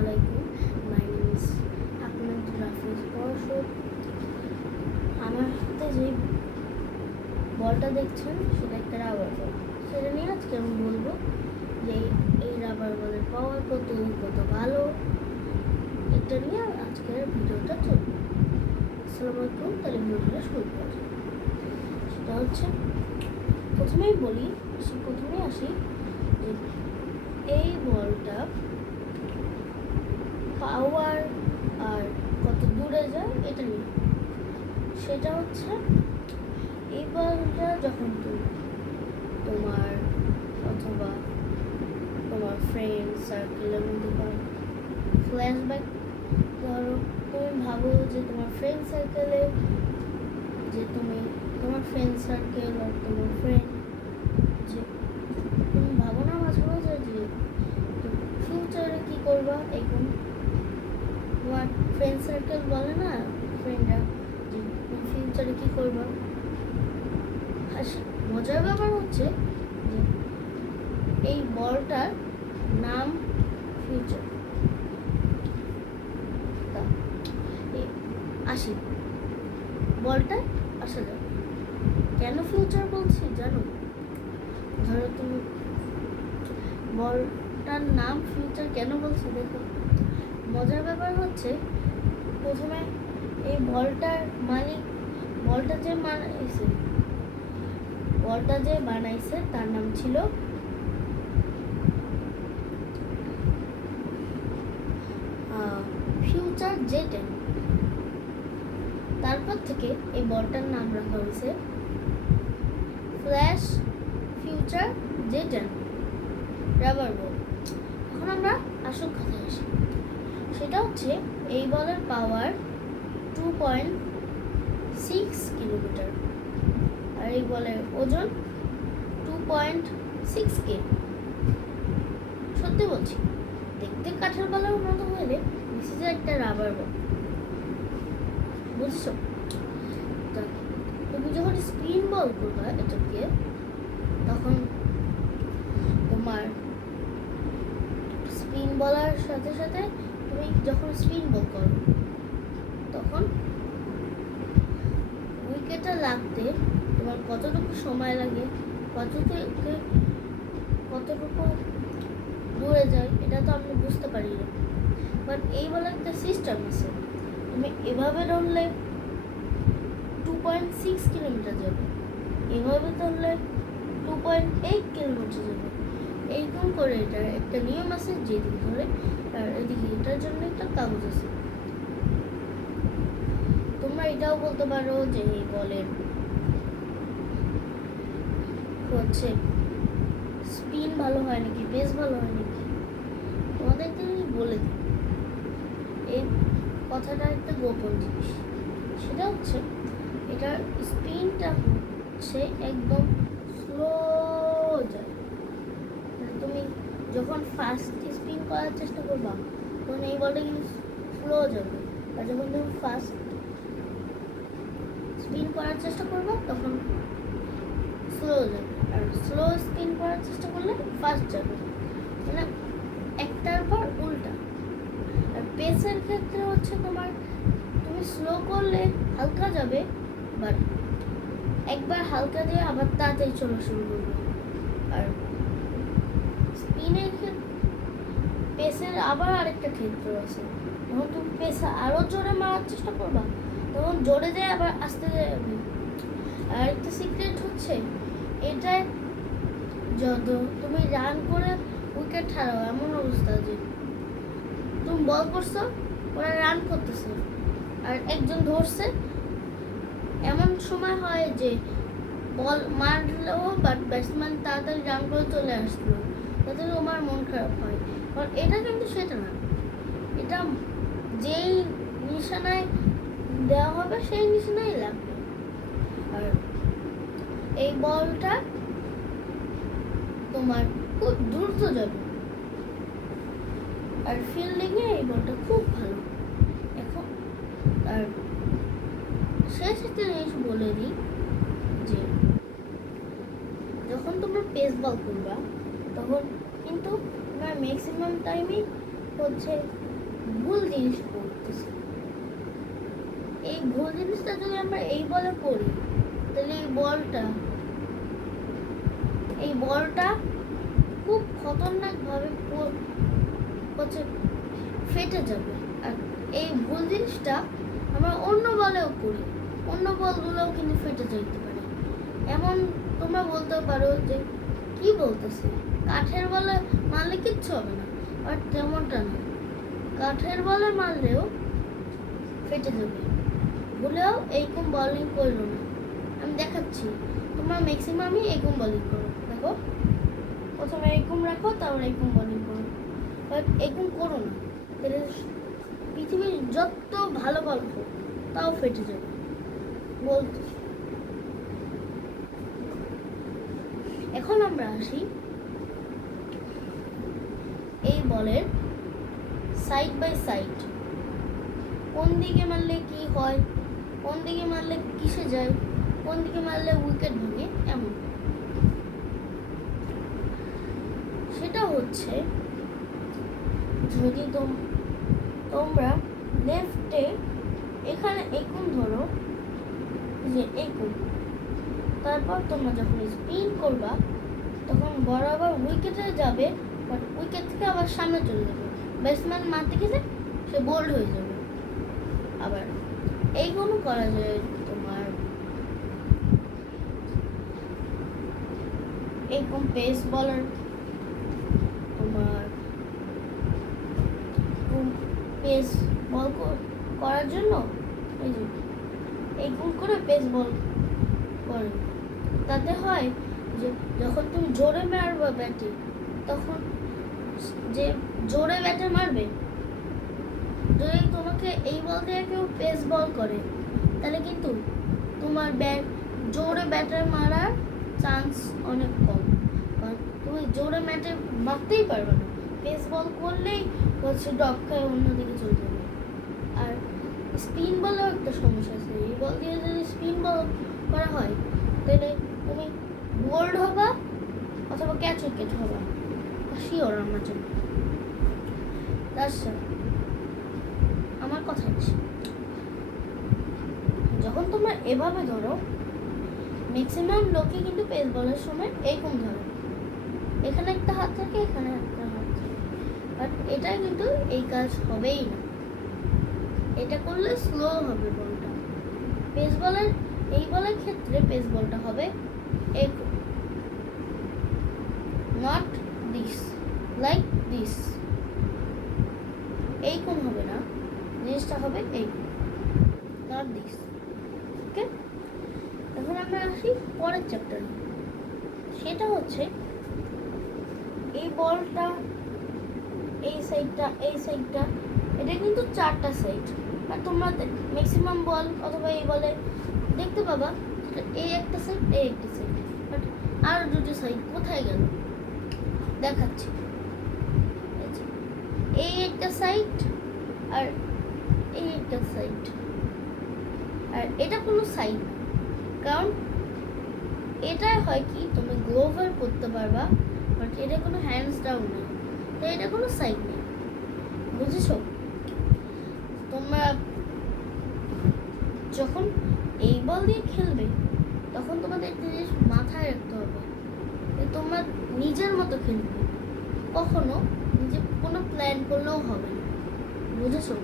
Assalamualaikum. My name is Ahmed Rafiz Parshad. আমার হাতে যে বলটা দেখছেন সেটা একটা রাবার বল। সেটা নিয়ে আজকে আমি বলবো যে এই রাবার বলের পাওয়ার কত ভালো, এটা নিয়ে আজকের ভিডিওটা চলবে। আসসালামু আলাইকুম। তাহলে ভিডিওটা শুরু করা যাক। সেটা হচ্ছে প্রথমেই আসি যে এই বলটা পাওয়ার আর কত দূরে যায় এটা নিয়ে। সেটা হচ্ছে এই বলটা যখন তুমি তোমার অথবা তোমার ফ্রেন্ড সার্কেলের মধ্যে পাও, ফ্ল্যাশব্যাক ধরো তুমি ভাবো যে তোমার ফ্রেন্ড সার্কেলে যে তোমার ফ্রেন্ড সার্কেল আর তোমার ফ্রেন্ড যে তুমি ভাবো না মাঝে মাঝে যে ফিউচারে কী করবা। এখন তোমার ফ্রেন্ড সার্কেল বলে না ফ্রেন্ডরা যে তুমি ফিউচারে কী করবা। মজার ব্যাপার হচ্ছে যে এই বলটার নাম ফিউচার। আসি বলটা আসা যাক। কেন ফিউচার বলছি জানো? ধরো তুমি বলটার নাম ফিউচার কেন বলছি দেখো। মজার ব্যাপার হচ্ছে প্রথমে এই বলটার মালিক বলটা যে বানাইছে তার নাম ছিল ফিউচার জেটেন। তারপর থেকে এই বলটার নাম রাখা হয়েছে ফ্ল্যাশ ফিউচার জেটেন রাবার বল। এখন আমরা আসল কথায় আসি। সেটা হচ্ছে এই বলের পাওয়ার 2.6 কিলোমিটার আর এই বলের ওজন 2.6 কেজি। সত্যি বলছি, দেখতে কাঠের বলের মতো হলে নিচে একটা রাবার বল, বুঝছো? তুমি যখন স্পিন বল করবা এটাকে, তখন তোমার স্পিন বলার সাথে সাথে তুমি যখন স্পিন বল করো তখন উইকেটে লাগতে তোমার কতটুকু সময় লাগে, কতটুকু দূরে যায় এটা তো আমি বুঝতে পারি না। বাট এই বলে একটা সিস্টেম আছে, তুমি এভাবে ধরলে 2.6 কিলোমিটার যাবে, এভাবে ধরলে 2.8 কিলোমিটার যাবে। এইরকম করে এটার একটা নিয়ম আছে যেদিকে ধরে, আর এদিকে এটার জন্য একটা কাগজ আছে। তোমরা এটাও বলতে পারো যে এই বলের হচ্ছে স্পিন ভালো হয় নাকি বেস ভালো হয় নাকি, তোমাদেরকে বলে দিই। এই কথাটা একটা গোপন জিনিস। সেটা হচ্ছে এটার স্পিনটা হচ্ছে একদম স্লো যায়। তুমি যখন ফাস্ট স্পিন করার চেষ্টা করবা তখন এই বলটা কিন্তু স্লো যাবে, আর যখন তুমি ফাস্ট স্পিন করার চেষ্টা করবা তখন স্লো যাবে, আর স্লো স্পিন করার চেষ্টা করলে ফাস্ট যাবে। মানে একটার পর উল্টা। আর পেসের ক্ষেত্রে হচ্ছে তুমি স্লো করলে হালকা যাবে, বাট একবার হালকা দিয়ে আবার তাড়াতাড়ি চলা শুরু করবে। আর স্পিনের পেসের আবার আরেকটা ক্ষেত্র আছে, যখন তুমি পেসে আরো জোরে মারার চেষ্টা করবা তখন জোরে যায় আবার আস্তে যাবে। আর একটা সিক্রেট হচ্ছে এটা, যত তুমি রান করে উইকেট হারাও এমন অবস্থা যে তুমি বল করছো ওরা রান করতেছে আর একজন ধরছে, এমন সময় হয় যে বল মারলেও বাট ব্যাটসম্যান তাড়াতাড়ি রান করে চলে আসলো, তাতে তোমার মন খারাপ হয়। কারণ এটা কিন্তু সেটা না, এটা যেই নিশানায় দেওয়া হবে সেই নিশানায় লাগবে। আর এই বলটা তোমার খুব দ্রুত যাবে, আর ফিল্ডিংয়ে এই বলটা খুব ভালো। এখন আর শেষ একটা জিনিস বলে দিই যে যখন তোমরা পেস বল করবা তখন কিন্তু তোমার ম্যাক্সিমাম টাইমই হচ্ছে ভুল জিনিস করতেছি। এই ভুল জিনিসটা যদি আমরা এই বলে করি, তাহলে এই বলটা খুব খতরনাক ভাবে হচ্ছে ফেটে যাবে। আর এই ভুল জিনিসটা আমরা অন্য বলেও করি, অন্য বলগুলোও কিন্তু ফেটে যেতে পারে। এমন তোমরা বলতে পারো যে কি বলতেছে, কাঠের বলে মারলে কিচ্ছু হবে না, আর তেমনটা না, কাঠের বলে মারলেও ফেটে যাবে। বলেও এইরকম বলিং করলো না। আমি দেখাচ্ছি, তোমরা ম্যাক্সিমামই এরকম বলিং করো। দেখো, প্রথমে এরকম রাখো, তারপর এরকম বলিং করো, বাট এরকম করো না, তাহলে পৃথিবীর যত ভালো বল হোক তাও ফেটে যাবে। বলতে এখন আমরা আসি এই বলের সাইড বাই সাইড, কোন দিকে মারলে কি হয়, কোন দিকে মারলে কিসে যায়, কোন দিকে মারলে উইকেট ভাঙে, এমন। সেটা হচ্ছে যদি তোমরা লেফটে এখানে একুন ধরো, যে একুন, তারপর তোমরা যখন স্পিন করবা তখন বরাবর উইকেটে যাবে, বাট উইকেট থেকে আবার সামনে চলে যাবে, ব্যাটসম্যান মারতে গেলে সে বোল্ড হয়ে যাবে। আবার এইগুলো করা যায় তোমার এরকম পেস বলার, তোমার পেস বল করার জন্য এই যে এইরকম করে পেস বল করে, তাতে হয় যে যখন তুমি জোরে মারবে ব্যাটে, তখন যে জোরে ব্যাটে মারবে, যদি তোমাকে এই বল দিয়ে কেউ পেস বল করে, তাহলে কিন্তু তোমার জোরে ব্যাটে মারার চান্স অনেক কম, কারণ তুমি জোরে ব্যাটে মারতেই পারবে না। পেস বল করলেই হচ্ছে ডক খায় অন্যদিকে চলে যাবে। আর স্পিন বলেও একটা সমস্যা আছে, এই বল দিয়ে যদি স্পিন বল করা হয়, তাহলে তুমি বোল্ড হবা অথবা ক্যাচ উইকেট হবা, শিওর আমার জন্য। আমার কথা হচ্ছে, যখন তোমরা এভাবে ধরো, ম্যাক্সিমাম লোকে কিন্তু পেস বলের সময় এইরকম ধরে, এখানে একটা হাত থাকে, এখানে একটা হাত থাকে, বাট এটা কিন্তু এই কাজ হবেই না। এটা করলে স্লো হবে বলটা। পেস বলের এই বলের ক্ষেত্রে পেস বলটা হবে এরকম, নট দিস, লাইক দিস, এইরকম হবে না, জিনিসটা হবে এইরকম, নট দিস। ওকে, এখন আমরা আসি পরের চ্যাপ্টারে। সেটা হচ্ছে এই বলটা, এই সাইডটা, এই সাইডটা, এটা কিন্তু চারটা সাইড। আর তোমরা ম্যাক্সিমাম বল অথবা এই বলে দেখতে পাবা এই একটা সাইড, এই একটা সাইড, বাট আর দুটো সাইড কোথায় গেল দেখাচ্ছি। এই একটা সাইড আর এই একটা সাইড, আর এটা কোনো সাইড না, কারণ এটা হয় কি তুমি গ্লোভার করতে পারবা, বাট এটা কোনো হ্যান্ডস ডাউন নেই, তো এটা কোনো সাইড নেই। বুঝেছো? তোমরা যখন এই বল দিয়ে খেলবে, তখন তোমাদের একটা জিনিস মাথায় রাখতে হবে, তোমরা নিজের মতো খেলবে, কখনো নিজে কোনো প্ল্যান করলেও হবে না। বুঝেছো?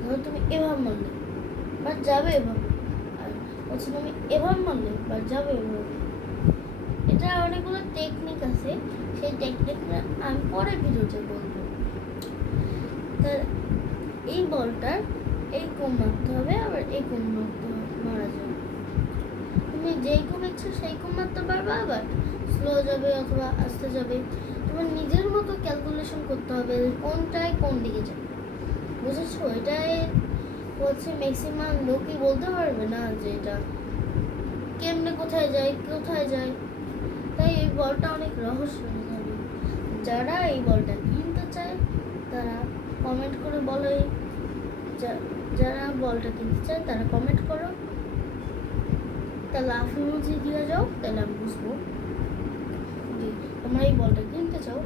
ধরো তুমি এভাবে মারলে বাট যাবে এভাবে, আর হচ্ছে তুমি এভাবে মারলে বাট যাবে এভাবে। এটা অনেকগুলো টেকনিক আছে, সেই টেকনিকটা আমি পরে ভিডিওতে বলবো। এই বলটার এই কোণ মারতে হবে, আবার এই কোণ মারা যাবে। তুমি যেই কোণ ইচ্ছা সেই কোণ মারতে পারবে, আবার স্লো যাবে অথবা আস্তে যাবে, তোমার নিজের মতো ক্যালকুলেশন করতে হবে কোনটায় কোন দিকে যাবে। বুঝেছো? এটাই হচ্ছে ম্যাক্সিমাম লোকই বলতে পারবে না যে এটা কেমনে কোথায় যায়। তাই এই বলটা অনেক রহস্য হবে। যারা এই বলটা কিনতে চায় তারা কমেন্ট করে বলে, যারা বলটা কিনতে চায় তারা কমেন্ট করো, তাহলে লাফ ইমোজি দিয়ে যাও, তাহলে আমি বুঝবো যে তোমরা এই বলটা কিনতে চাও।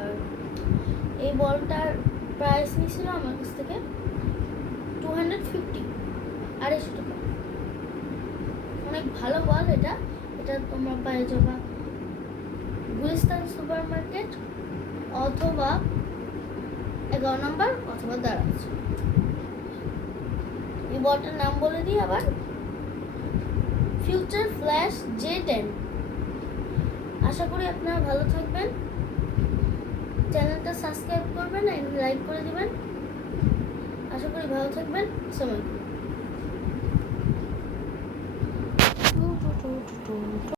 আর এই বলটার প্রাইস নিয়েছিল আমার কাছ থেকে 250, 250 টাকা। অনেক ভালো বল এটা। এটা তোমরা পেয়ে যাবা গুলিস্তান সুপার মার্কেট অথবা 11 নম্বর অথবা দারাজ। এই বলটার নাম বলে দিই আবার, ফিউচার ফ্ল্যাশ J10। আশা করি আপনারা ভালো থাকবেন, চ্যানেলটা সাবস্ক্রাইব করবেন আর লাইক করে দিবেন। আশা করি ভালো থাকবেন। আসসালামু আলাইকুম।